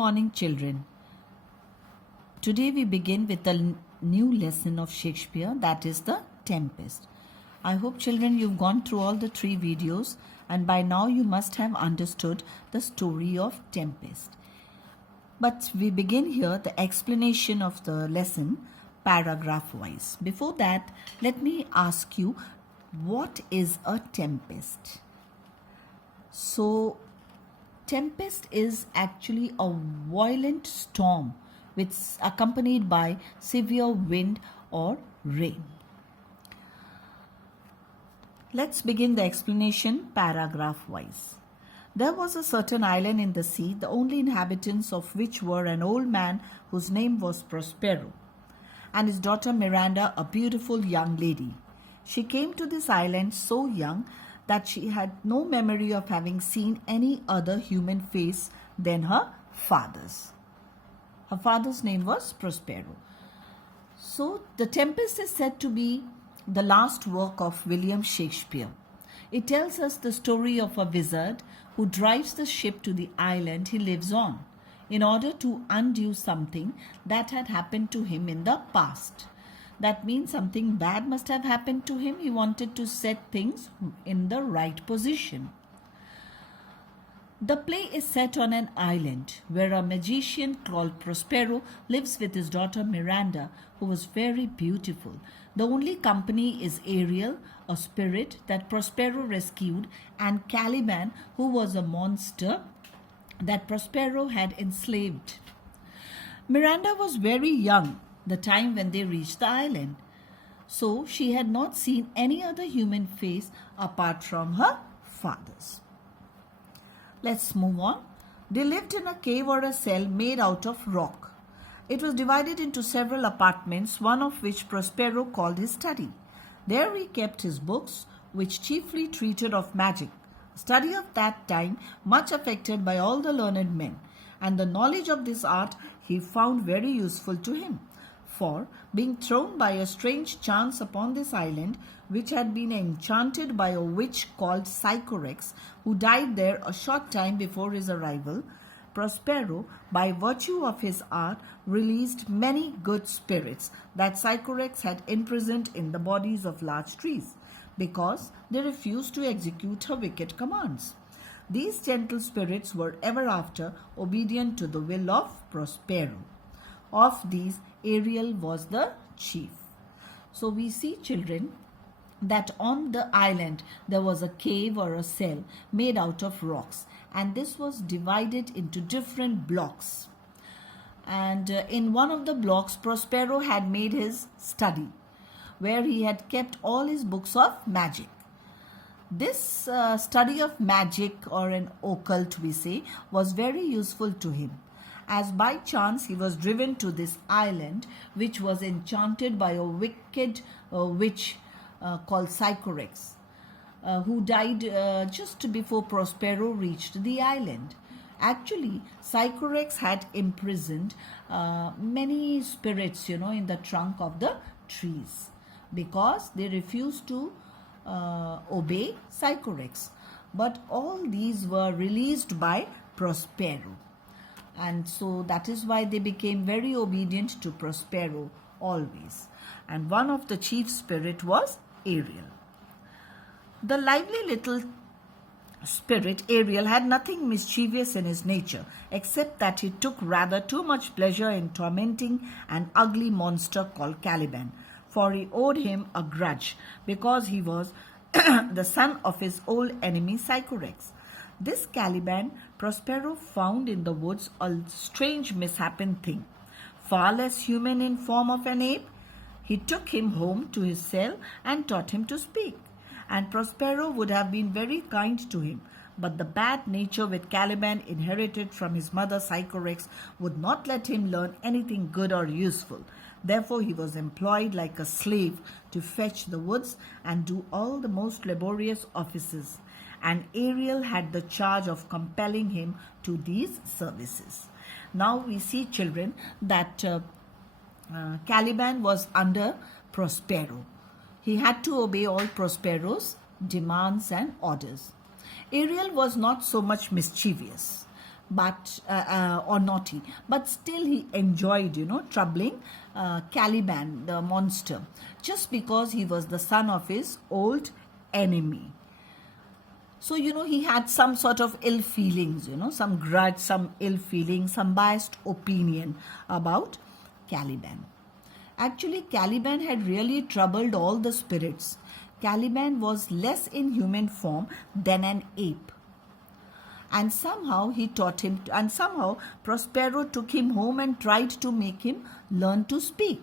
morning, children. Today we begin with a new lesson of Shakespeare, that is The Tempest. I hope, children, you've gone through all the 3 videos and by now you must have understood the story of Tempest. But we begin here the explanation of the lesson paragraph wise. Before that, let me ask you, what is a tempest? So, tempest is actually a violent storm which is accompanied by severe wind or rain. Let's begin the explanation paragraph wise. There was a certain island in the sea, the only inhabitants of which were an old man whose name was Prospero, and his daughter Miranda, a beautiful young lady. She came to this island so young that she had no memory of having seen any other human face than her father's. Her father's name was Prospero. So, The Tempest is said to be the last work of William Shakespeare. It tells us the story of a wizard who drives the ship to the island he lives on in order to undo something that had happened to him in the past. That means something bad must have happened to him. He wanted to set things in the right position. The play is set on an island where a magician called Prospero lives with his daughter Miranda, who was very beautiful. The only company is Ariel, a spirit that Prospero rescued, and Caliban, who was a monster that Prospero had enslaved. Miranda was very young the time when they reached the island, so she had not seen any other human face apart from her father's. Let's move on. They lived in a cave or a cell made out of rock. It was divided into several apartments, one of which Prospero called his study. There he kept his books, which chiefly treated of magic, a study of that time much affected by all the learned men, and the knowledge of this art he found very useful to him. For, being thrown by a strange chance upon this island, which had been enchanted by a witch called Sycorax, who died there a short time before his arrival, Prospero, by virtue of his art, released many good spirits that Sycorax had imprisoned in the bodies of large trees, because they refused to execute her wicked commands. These gentle spirits were ever after obedient to the will of Prospero. Of these, Ariel was the chief. So we see, children, that on the island there was a cave or a cell made out of rocks, and this was divided into different blocks. And in one of the blocks, Prospero had made his study, where he had kept all his books of magic. This study of magic, or an occult we say, was very useful to him, as by chance he was driven to this island which was enchanted by a wicked witch called Sycorax, who died just before Prospero reached the island. Actually, Sycorax had imprisoned many spirits, in the trunk of the trees, because they refused to obey Sycorax. But all these were released by Prospero. And so that is why they became very obedient to Prospero always. And one of the chief spirit was Ariel. The lively little spirit Ariel had nothing mischievous in his nature, except that he took rather too much pleasure in tormenting an ugly monster called Caliban, for he owed him a grudge, because he was the son of his old enemy Sycorax. This Caliban Prospero found in the woods a strange misshapen thing, far less human in form of an ape. He took him home to his cell and taught him to speak, and Prospero would have been very kind to him, but the bad nature which Caliban inherited from his mother Sycorax would not let him learn anything good or useful. Therefore he was employed like a slave to fetch the woods and do all the most laborious offices, and Ariel had the charge of compelling him to these services. Now we see, children, that Caliban was under Prospero. He had to obey all Prospero's demands and orders. Ariel was not so much mischievous. or naughty, but still he enjoyed, troubling Caliban, the monster, just because he was the son of his old enemy. So, he had some sort of ill feelings, some grudge, some ill feeling, some biased opinion about Caliban. Actually, Caliban had really troubled all the spirits. Caliban was less in human form than an ape. And somehow Prospero took him home and tried to make him learn to speak.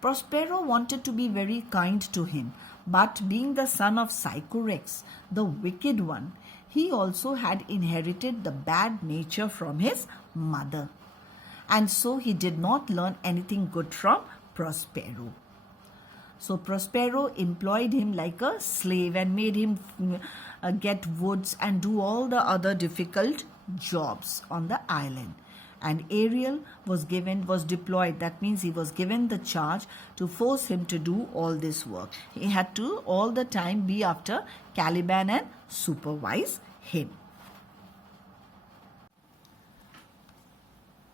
Prospero wanted to be very kind to him, but being the son of Sycorax, the wicked one, he also had inherited the bad nature from his mother. And so he did not learn anything good from Prospero. So Prospero employed him like a slave and made him get woods and do all the other difficult jobs on the island. And Ariel was deployed. That means he was given the charge to force him to do all this work. He had to all the time be after Caliban and supervise him.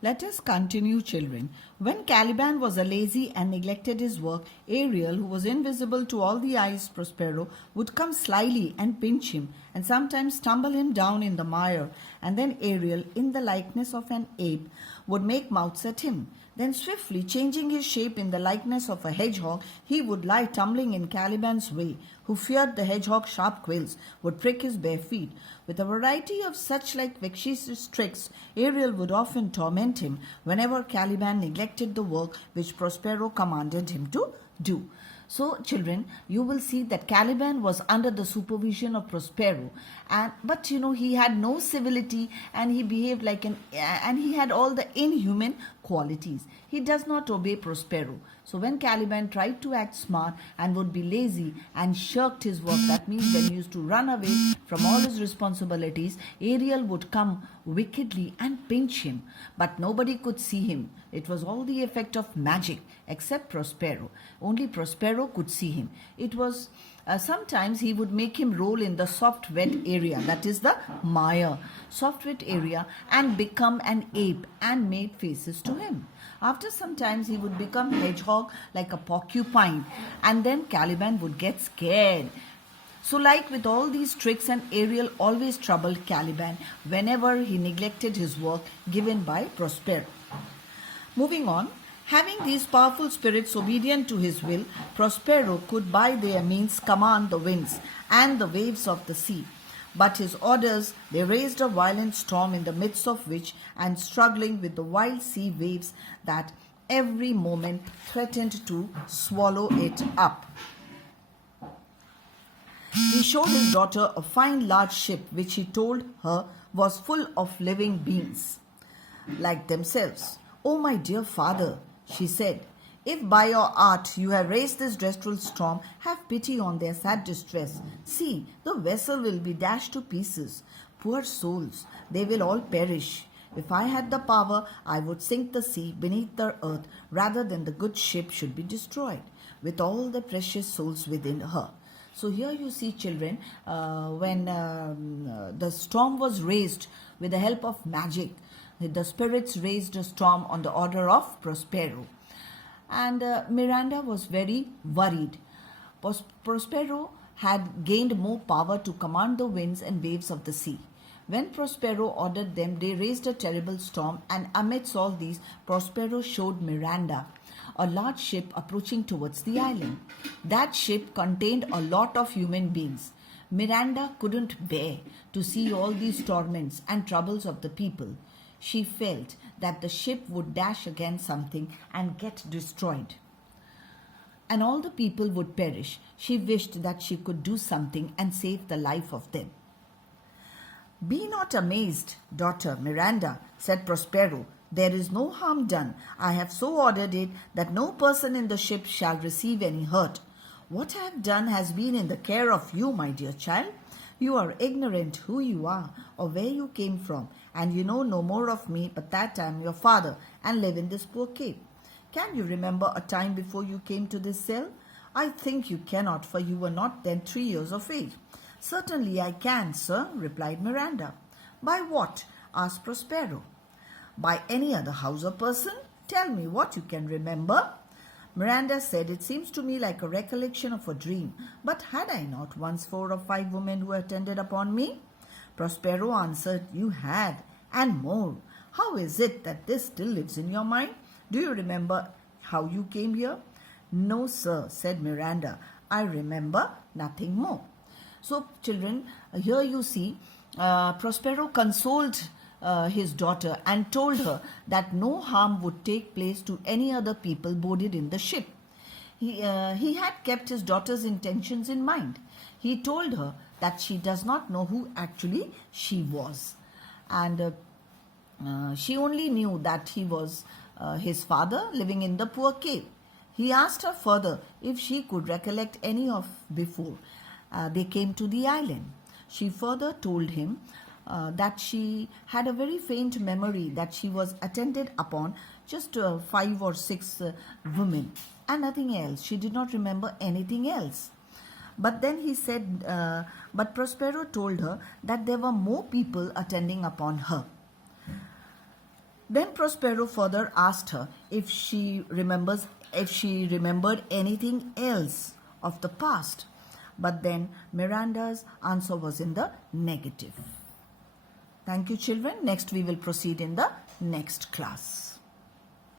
Let us continue, children. When Caliban was a lazy and neglected his work, Ariel, who was invisible to all the eyes Prospero, would come slyly and pinch him and sometimes tumble him down in the mire. And then Ariel, in the likeness of an ape, would make mouths at him. Then swiftly changing his shape in the likeness of a hedgehog, he would lie tumbling in Caliban's way, who feared the hedgehog's sharp quills, would prick his bare feet. With a variety of such like vexatious tricks, Ariel would often torment him whenever Caliban neglected the work which Prospero commanded him to do. So, children, you will see that Caliban was under the supervision of Prospero, but he had no civility and he behaved and he had all the inhuman qualities. He does not obey Prospero. So when Caliban tried to act smart and would be lazy and shirked his work, that means when he used to run away from all his responsibilities, Ariel would come wickedly and pinch him, but nobody could see him. It was all the effect of magic except Prospero. Only Prospero could see him. It was sometimes he would make him roll in the soft wet area, that is the mire, soft wet area, and become an ape and made faces to him. After some times he would become hedgehog like a porcupine, and then Caliban would get scared. So like with all these tricks, and Ariel always troubled Caliban whenever he neglected his work given by Prospero. Moving on, having these powerful spirits obedient to his will, Prospero could by their means command the winds and the waves of the sea. But his orders, they raised a violent storm in the midst of which, and struggling with the wild sea waves that every moment threatened to swallow it up. He showed his daughter a fine large ship which he told her was full of living beings like themselves. "Oh, my dear father," she said, "if by your art you have raised this dreadful storm, have pity on their sad distress. See, the vessel will be dashed to pieces. Poor souls, they will all perish. If I had the power, I would sink the sea beneath the earth rather than the good ship should be destroyed, with all the precious souls within her." So here you see, children, when the storm was raised with the help of magic, the spirits raised a storm on the order of Prospero. And Miranda was very worried. Prospero had gained more power to command the winds and waves of the sea. When Prospero ordered them, they raised a terrible storm, and amidst all these, Prospero showed Miranda a large ship approaching towards the island. That ship contained a lot of human beings. Miranda couldn't bear to see all these torments and troubles of the people. She felt that the ship would dash against something and get destroyed, and all the people would perish. She wished that she could do something and save the life of them. "Be not amazed, daughter Miranda," said Prospero. "There is no harm done. I have so ordered it that no person in the ship shall receive any hurt. What I have done has been in the care of you, my dear child. You are ignorant who you are or where you came from, and you know no more of me but that I am your father and live in this poor cave. Can you remember a time before you came to this cell? I think you cannot, for you were not then 3 years of age." "Certainly I can, sir," replied Miranda. "By what?" asked Prospero. By any other house or person? Tell me what you can remember. Miranda said, it seems to me like a recollection of a dream, but had I not once 4 or 5 women who attended upon me? Prospero answered, you had, and more. How is it that this still lives in your mind? Do you remember how you came here? No, sir, said Miranda. I remember nothing more. So, children, here you see Prospero consoled his daughter and told her that no harm would take place to any other people boarded in the ship. He had kept his daughter's intentions in mind. He told her that she does not know who actually she was. And she only knew that he was his father living in the poor cave. He asked her further if she could recollect any of before they came to the island. She further told him that she had a very faint memory that she was attended upon just 5 or 6 women and nothing else. She did not remember anything else. But then he said, but Prospero told her that there were more people attending upon her. Then Prospero further asked her if she remembered anything else of the past. But then Miranda's answer was in the negative. Thank you, children. Next we will proceed in the next class.